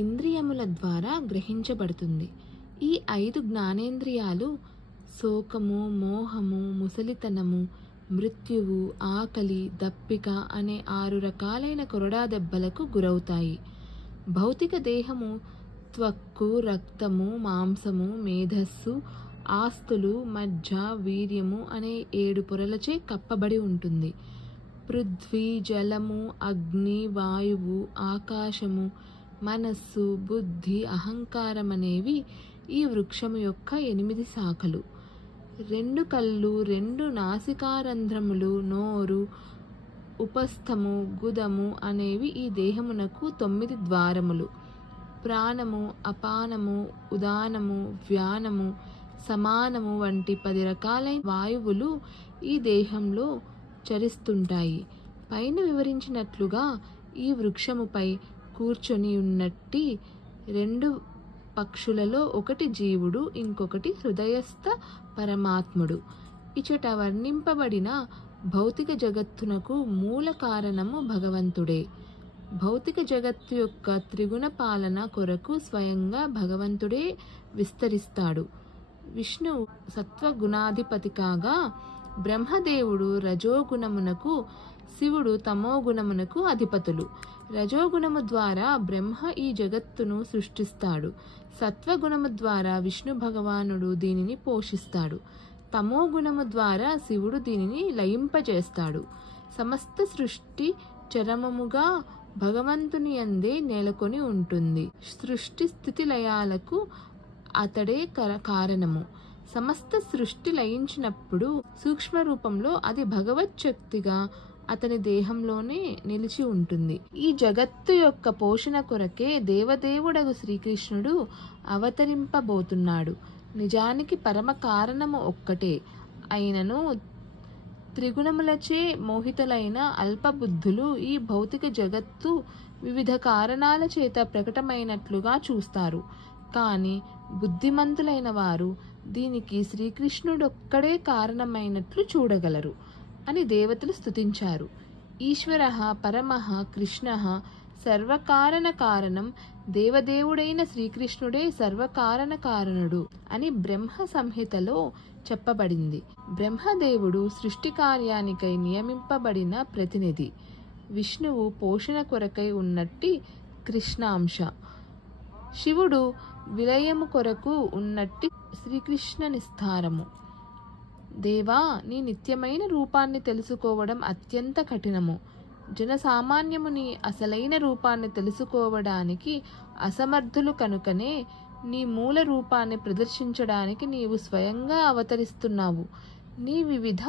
ఇంద్రియముల ద్వారా గ్రహించబడుతుంది. ఈ 5 జ్ఞానేంద్రియాలు శోకము, మోహము, ముసలితనము, మృత్యువు, ఆకలి, దప్పిక అనే 6 రకాలైన కొరడా దెబ్బలకు గురవుతాయి. భౌతిక దేహము త్వక్కు, రక్తము, మాంసము, మేధస్సు, ఆస్తులు, మజ్జ, వీర్యము అనే 7 పొరలచే కప్పబడి ఉంటుంది. పృథ్వీ, జలము, అగ్ని, వాయువు, ఆకాశము, మనస్సు, బుద్ధి, అహంకారం అనేవి ఈ వృక్షము యొక్క 8 శాఖలు. 2 కళ్ళు, 2 నాసికారంధ్రములు, నోరు, ఉపస్థము, గుదము అనేవి ఈ దేహమునకు 9 ద్వారములు. ప్రాణము, అపానము, ఉదానము, వ్యానము, సమానము వంటి 10 రకాలైన వాయువులు ఈ దేహంలో చరిస్తుంటాయి. పైన వివరించినట్లుగా ఈ వృక్షముపై కూర్చొని ఉన్నట్టి 2 పక్షులలో ఒకటి జీవుడు, ఇంకొకటి హృదయస్థ పరమాత్ముడు. ఇచట వర్ణింపబడిన భౌతిక జగత్తునకు మూల కారణము భగవంతుడే. భౌతిక జగత్తు యొక్క త్రిగుణ పాలన కొరకు స్వయంగా భగవంతుడే విస్తరిస్తాడు. విష్ణువు సత్వగుణాధిపతి కాగా బ్రహ్మదేవుడు రజోగుణమునకు, శివుడు తమోగుణమునకు అధిపతులు. రజోగుణము ద్వారా బ్రహ్మ ఈ జగత్తును సృష్టిస్తాడు. సత్వగుణము ద్వారా విష్ణు భగవానుడు దీనిని పోషిస్తాడు. తమోగుణము ద్వారా శివుడు దీనిని లయింపజేస్తాడు. సమస్త సృష్టి చరమముగా భగవంతుని యందే నెలకొని ఉంటుంది. సృష్టి స్థితి లయాలకు అతడే కారణము. సమస్త సృష్టి లయించినప్పుడు సూక్ష్మ రూపంలో అది భగవచ్చక్తిగా అతని దేహంలోనే నిలిచి ఉంటుంది. ఈ జగత్తు యొక్క పోషణ కొరకే దేవదేవుడగు శ్రీకృష్ణుడు అవతరింపబోతున్నాడు. నిజానికి పరమ కారణము ఒక్కటే అయినను త్రిగుణములచే మోహితులైన అల్పబుద్ధులు ఈ భౌతిక జగత్తు వివిధ కారణాల చేత ప్రకటమైనట్లుగా చూస్తారు. కానీ బుద్ధిమంతులైన వారు దీనికి శ్రీకృష్ణుడొక్కడే కారణమైనట్లు చూడగలరు అని దేవతలు స్తుతించారు. ఈశ్వరః పరమః కృష్ణః సర్వకారణ కారణం, దేవదేవుడైన శ్రీకృష్ణుడే సర్వకారణ కారణుడు అని బ్రహ్మ సంహితలో చెప్పబడింది. బ్రహ్మదేవుడు సృష్టి కార్యానికై నియమింపబడిన ప్రతినిధి. విష్ణువు పోషణ కొరకై ఉన్నట్టి కృష్ణాంశ. శివుడు విలయము కొరకు ఉన్నట్టి శ్రీకృష్ణ నిస్తారము. దేవా, నీ నిత్యమైన రూపాన్ని తెలుసుకోవడం అత్యంత కఠినము. జనసామాన్యముని అసలైన రూపాన్ని తెలుసుకోవడానికి అసమర్థులు కనుకనే నీ మూల రూపాన్ని ప్రదర్శించడానికి నీవు స్వయంగా అవతరిస్తున్నావు. నీ వివిధ